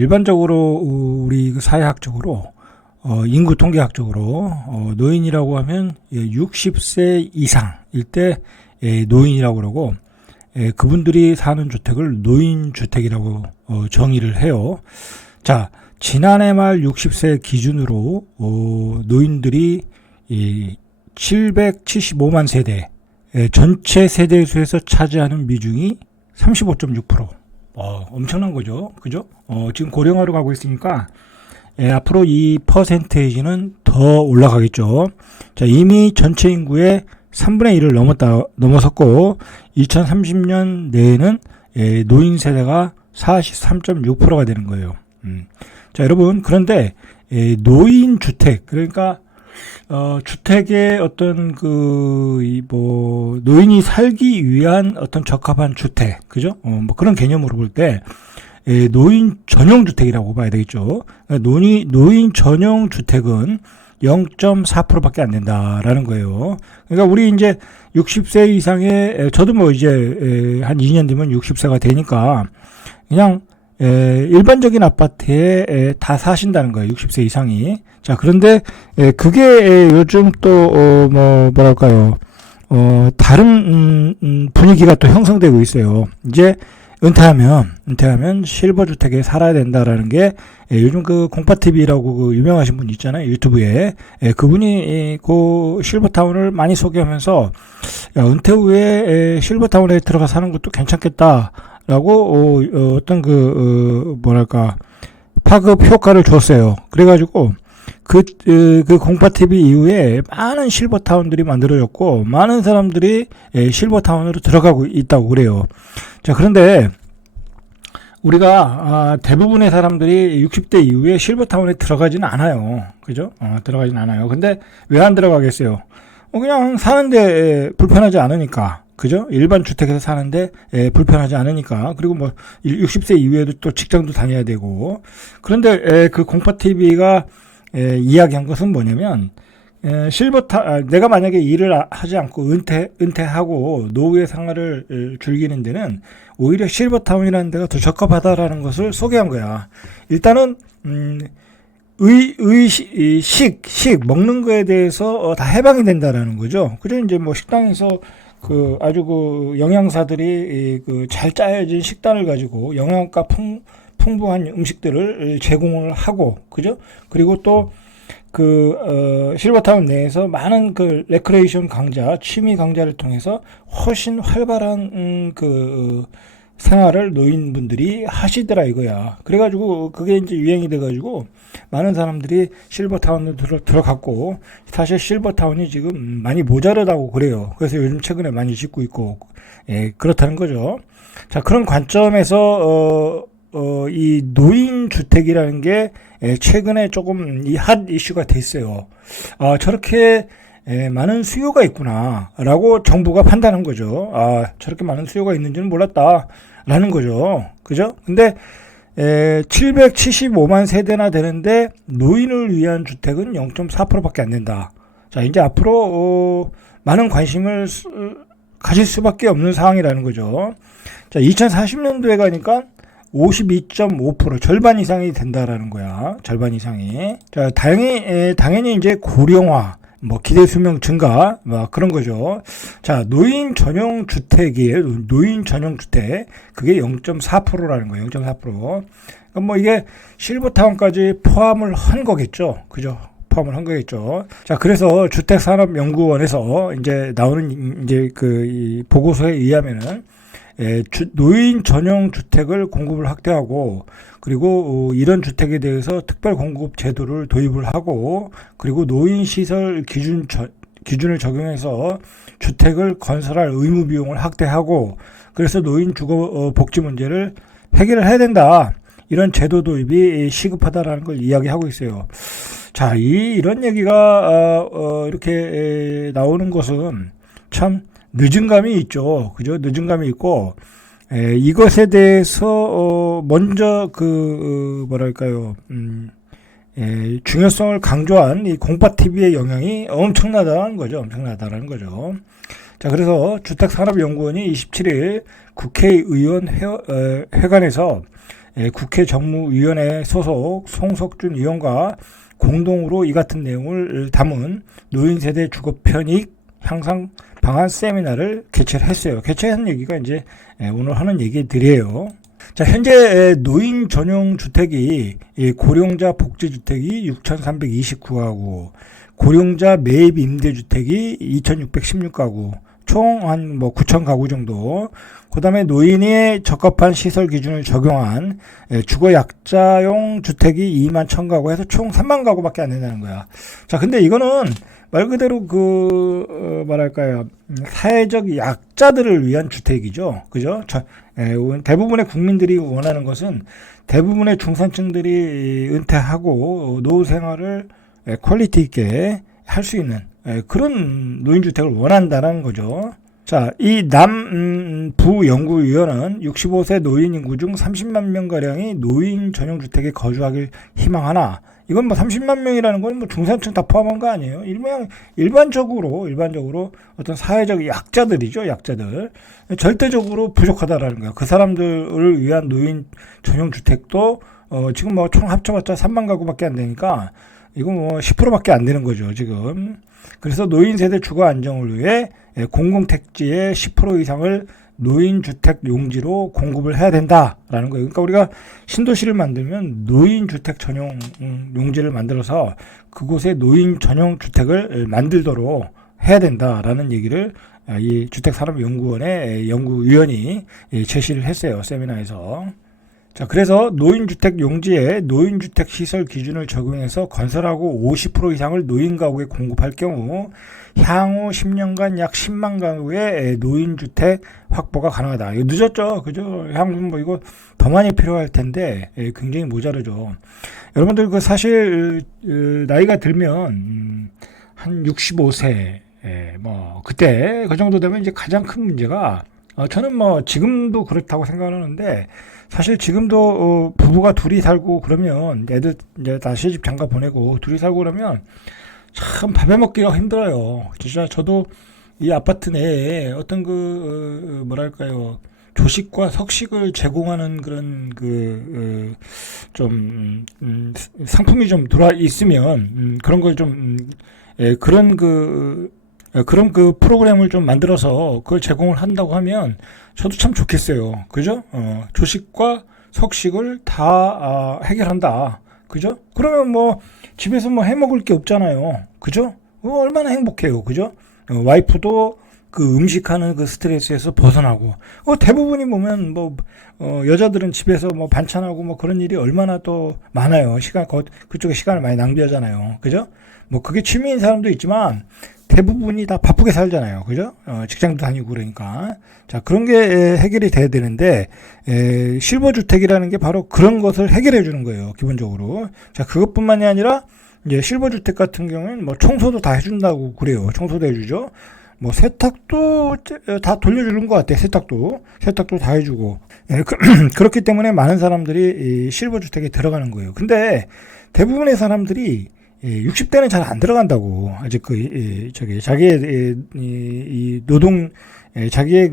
일반적으로 우리 사회학적으로 인구 통계학적으로 노인이라고 하면 60세 이상일 때 노인이라고 그러고 그분들이 사는 주택을 노인주택이라고 정의를 해요. 자, 지난해 말 60세 기준으로 노인들이 775만 세대 전체 세대수에서 차지하는 비중이 35.6%. 엄청난 거죠. 그죠? 지금 고령화로 가고 있으니까 앞으로 이 퍼센테이지는 더 올라가겠죠. 자, 이미 전체 인구의 3분의 1을 넘어섰고 2030년 내에는 노인 세대가 43.6%가 되는 거예요. 자, 여러분, 그런데 노인 주택, 그러니까 주택의 어떤 노인이 살기 위한 어떤 적합한 주택, 그죠? 뭐 그런 개념으로 볼 때 노인 전용 주택이라고 봐야 되겠죠. 노인 전용 주택은 0.4%밖에 안 된다라는 거예요. 그러니까 우리 이제 60세 이상의, 저도 뭐 이제 한 2년 뒤면 60세가 되니까 그냥 일반적인 아파트에 다 사신다는 거예요. 60세 이상이. 자, 그런데 그게 요즘 또 뭐랄까요? 다른 분위기가 또 형성되고 있어요. 이제 은퇴하면 실버 주택에 살아야 된다라는 게 요즘 그 공파TV라고 그 유명하신 분 있잖아요. 유튜브에. 그분이 그 실버타운을 많이 소개하면서 은퇴 후에 실버타운에 들어가 사는 것도 괜찮겠다라고 어떤 뭐랄까 파급 효과를 줬어요. 그래가지고 그 공파TV 이후에 많은 실버타운들이 만들어졌고 많은 사람들이 실버타운으로 들어가고 있다고 그래요. 자, 그런데 우리가 대부분의 사람들이 60대 이후에 실버타운에 들어가지는 않아요. 그죠? 들어가지는 않아요. 근데 왜 안 들어가겠어요? 그냥 사는데 불편하지 않으니까. 그죠? 일반 주택에서 사는데 불편하지 않으니까. 그리고 뭐 60세 이후에도 또 직장도 다녀야 되고. 그런데 그 공파TV가 이야기한 것은 뭐냐면 내가 만약에 일을 하지 않고 은퇴하고 노후의 생활을 즐기는 데는 오히려 실버타운이라는 데가 더 적합하다라는 것을 소개한 거야. 일단은 식 먹는 거에 대해서 다 해방이 된다라는 거죠. 그죠? 이제 뭐 식당에서 아주 영양사들이 잘 짜여진 식단을 가지고 영양가 풍부한 음식들을 제공을 하고, 그죠? 그리고 또 실버타운 내에서 많은 레크레이션 강좌, 취미 강좌를 통해서 훨씬 활발한 생활을 노인분들이 하시더라 이거야. 그래가지고 그게 이제 유행이 돼가지고 많은 사람들이 실버타운으로 들어갔고, 사실 실버타운이 지금 많이 모자르다고 그래요. 그래서 요즘 최근에 많이 짓고 있고, 그렇다는 거죠. 자, 그런 관점에서 이 노인주택이라는 게 최근에 조금 이 핫 이슈가 됐어요. 저렇게 많은 수요가 있구나 라고 정부가 판단한 거죠. 저렇게 많은 수요가 있는지는 몰랐다 라는 거죠. 그죠? 근데 775만 세대나 되는데 노인을 위한 주택은 0.4%밖에 안 된다. 자, 이제 앞으로 많은 관심을 가질 수밖에 없는 상황이라는 거죠. 자, 2040년도에 가니까 52.5% 절반 이상이 된다라는 거야. 절반 이상이. 자, 당연히 이제 고령화, 뭐 기대 수명 증가, 뭐 그런 거죠. 자, 노인 전용 주택이에요. 노인 전용 주택. 그게 0.4%라는 거예요. 0.4%. 그러니까 뭐 이게 실버타운까지 포함을 한 거겠죠. 그죠? 포함을 한 거겠죠. 자, 그래서 주택산업연구원에서 이제 나오는 이 보고서에 의하면은 노인 전용 주택을 공급을 확대하고, 그리고 이런 주택에 대해서 특별 공급 제도를 도입을 하고, 그리고 노인 시설 기준을 적용해서 주택을 건설할 의무 비용을 확대하고, 그래서 노인 주거 복지 문제를 해결을 해야 된다. 이런 제도 도입이 시급하다라는 걸 이야기하고 있어요. 자, 이런 얘기가 이렇게 나오는 것은 참 늦은 감이 있죠. 그죠? 늦은 감이 있고, 이것에 대해서 먼저 뭐랄까요, 중요성을 강조한 이 공파TV의 영향이 엄청나다는 거죠. 엄청나다라는 거죠. 자, 그래서 주택산업연구원이 27일 국회의원 회관에서 국회 정무위원회 소속 송석준 의원과 공동으로 이 같은 내용을 담은 노인 세대 주거 편익 향상 방안 세미나를 개최를 했어요. 개최한 얘기가 이제 오늘 하는 얘기들이에요. 자, 현재 노인 전용 주택이 고령자 복지주택이 6,329가구, 고령자 매입 임대주택이 2,616가구, 총 한 9,000가구 정도. 그다음에 노인의 적합한 시설 기준을 적용한 주거 약자용 주택이 2만 1,000가구 해서 총 3만 가구밖에 안 된다는 거야. 자, 근데 이거는 말 그대로 뭐랄까요, 사회적 약자들을 위한 주택이죠. 그죠? 대부분의 국민들이 원하는 것은 대부분의 중산층들이 은퇴하고 노후 생활을 퀄리티 있게 할 수 있는 그런 노인주택을 원한다는 거죠. 자, 이 남부 연구위원은 65세 노인 인구 중 30만 명가량이 노인 전용주택에 거주하길 희망하나, 이건 30만 명이라는 건 중산층 다 포함한 거 아니에요? 일반적으로 어떤 사회적 약자들이죠, 약자들. 절대적으로 부족하다라는 거예요. 그 사람들을 위한 노인 전용주택도, 지금 총 합쳐봤자 3만 가구밖에 안 되니까, 이거 10%밖에 안 되는 거죠, 지금. 그래서 노인 세대 주거 안정을 위해 공공택지의 10% 이상을 노인주택 용지로 공급을 해야 된다라는 거예요. 그러니까 우리가 신도시를 만들면 노인주택 전용 용지를 만들어서 그곳에 노인 전용 주택을 만들도록 해야 된다라는 얘기를 이 주택산업연구원의 연구위원이 제시를 했어요, 세미나에서. 자, 그래서 노인주택 용지에 노인주택 시설 기준을 적용해서 건설하고 50% 이상을 노인 가구에 공급할 경우 향후 10년간 약 10만 가구의 노인주택 확보가 가능하다. 이거 늦었죠, 그죠? 향후 이거 더 많이 필요할 텐데 굉장히 모자르죠. 여러분들 사실 나이가 들면 한 65세 그때 그 정도 되면 이제 가장 큰 문제가, 저는 지금도 그렇다고 생각하는데, 사실 지금도 부부가 둘이 살고 그러면 애들 이제 다 시집 장가 보내고 둘이 살고 그러면 참 밥해 먹기가 힘들어요. 진짜 저도 이 아파트 내에 어떤 뭐랄까요, 조식과 석식을 제공하는 그런 좀 상품이 좀 들어와 있으면 그런 걸 좀 그런 프로그램을 좀 만들어서 그걸 제공을 한다고 하면 저도 참 좋겠어요. 그죠? 조식과 석식을 다 해결한다. 그죠? 그러면 집에서 해 먹을 게 없잖아요. 그죠? 얼마나 행복해요. 그죠? 와이프도 그 음식하는 그 스트레스에서 벗어나고, 대부분이 보면 여자들은 집에서 반찬하고 그런 일이 얼마나 또 많아요. 그쪽에 시간을 많이 낭비하잖아요. 그죠? 그게 취미인 사람도 있지만 대부분이 다 바쁘게 살잖아요. 그죠? 직장도 다니고 그러니까. 자, 그런 게 해결이 돼야 되는데, 실버주택이라는 게 바로 그런 것을 해결해 주는 거예요, 기본적으로. 자, 그것뿐만이 아니라, 이제 실버주택 같은 경우는 청소도 다 해준다고 그래요. 청소도 해주죠. 세탁도 다 돌려주는 것 같아요. 세탁도 다 해주고. 그렇기 때문에 많은 사람들이 이 실버주택에 들어가는 거예요. 근데 대부분의 사람들이 60대는 잘 안 들어간다고. 아직 자기의 이 노동, 자기의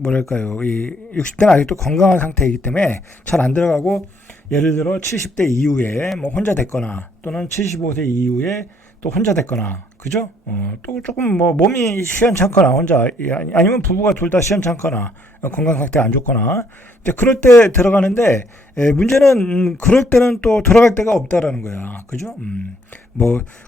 뭐랄까요, 이 60대는 아직도 건강한 상태이기 때문에 잘 안 들어가고, 예를 들어 70대 이후에 혼자 됐거나, 또는 75세 이후에 또 혼자 됐거나, 그죠? 또 조금 몸이 시원찮거나, 혼자, 아니면 부부가 둘 다 시원찮거나, 건강 상태 안 좋거나, 이제 그럴 때 들어가는데, 문제는 그럴 때는 또 들어갈 데가 없다라는 거야. 그죠?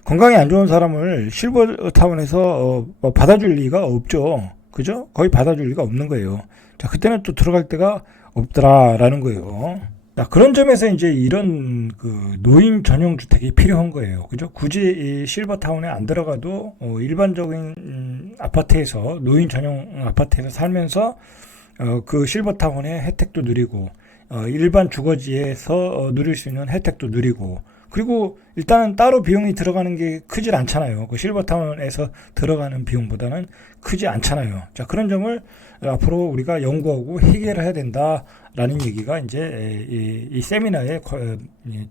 건강이 안 좋은 사람을 실버타운에서 받아줄 리가 없죠. 그죠? 거의 받아줄 리가 없는 거예요. 자, 그때는 또 들어갈 데가 없더라라는 거예요. 자, 그런 점에서 이제 이런 노인 전용 주택이 필요한 거예요. 그죠? 굳이 이 실버타운에 안 들어가도 일반적인 아파트에서, 노인 전용 아파트에서 살면서 그 실버타운의 혜택도 누리고, 일반 주거지에서 누릴 수 있는 혜택도 누리고, 그리고 일단은 따로 비용이 들어가는 게 크질 않잖아요. 그 실버타운에서 들어가는 비용보다는 크지 않잖아요. 자, 그런 점을 앞으로 우리가 연구하고 해결해야 된다라는 얘기가 이제 이 세미나의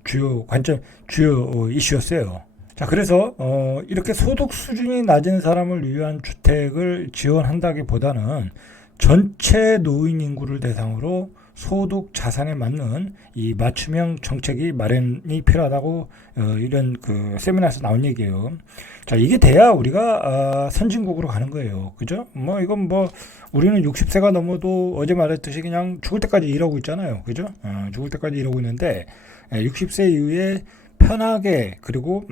주요 이슈였어요. 자, 그래서 이렇게 소득 수준이 낮은 사람을 위한 주택을 지원한다기보다는 전체 노인 인구를 대상으로 소득 자산에 맞는 이 맞춤형 정책이 마련이 필요하다고 이런 그 세미나에서 나온 얘기예요. 자, 이게 돼야 우리가 선진국으로 가는 거예요. 그죠? 뭐 이건 뭐 우리는 60세가 넘어도 어제 말했듯이 그냥 죽을 때까지 일하고 있잖아요. 그죠? 죽을 때까지 일하고 있는데 60세 이후에 편하게 그리고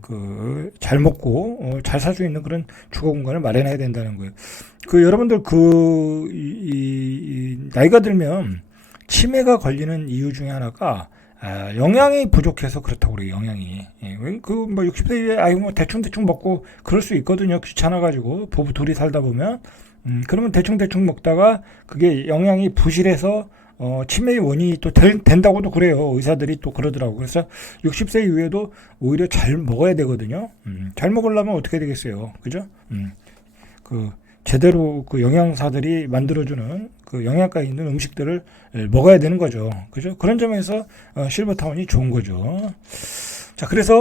그 잘 먹고 잘 살 수 있는 그런 주거 공간을 마련해야 된다는 거예요. 그 여러분들 이 나이가 들면 치매가 걸리는 이유 중에 하나가 영양이 부족해서 그렇다고 그래요. 영양이. 그 뭐 60세 이후에 아유 뭐 대충 먹고 그럴 수 있거든요. 귀찮아 가지고 부부 둘이 살다 보면 그러면 대충 먹다가 그게 영양이 부실해서 치매의 원인이 또 된다고도 그래요. 의사들이 또 그러더라고. 그래서 60세 이후에도 오히려 잘 먹어야 되거든요. 잘 먹으려면 어떻게 되겠어요. 그죠? 그 제대로 그 영양사들이 만들어주는 그 영양가 있는 음식들을 먹어야 되는 거죠. 그죠? 그런 점에서 실버타운이 좋은 거죠. 자, 그래서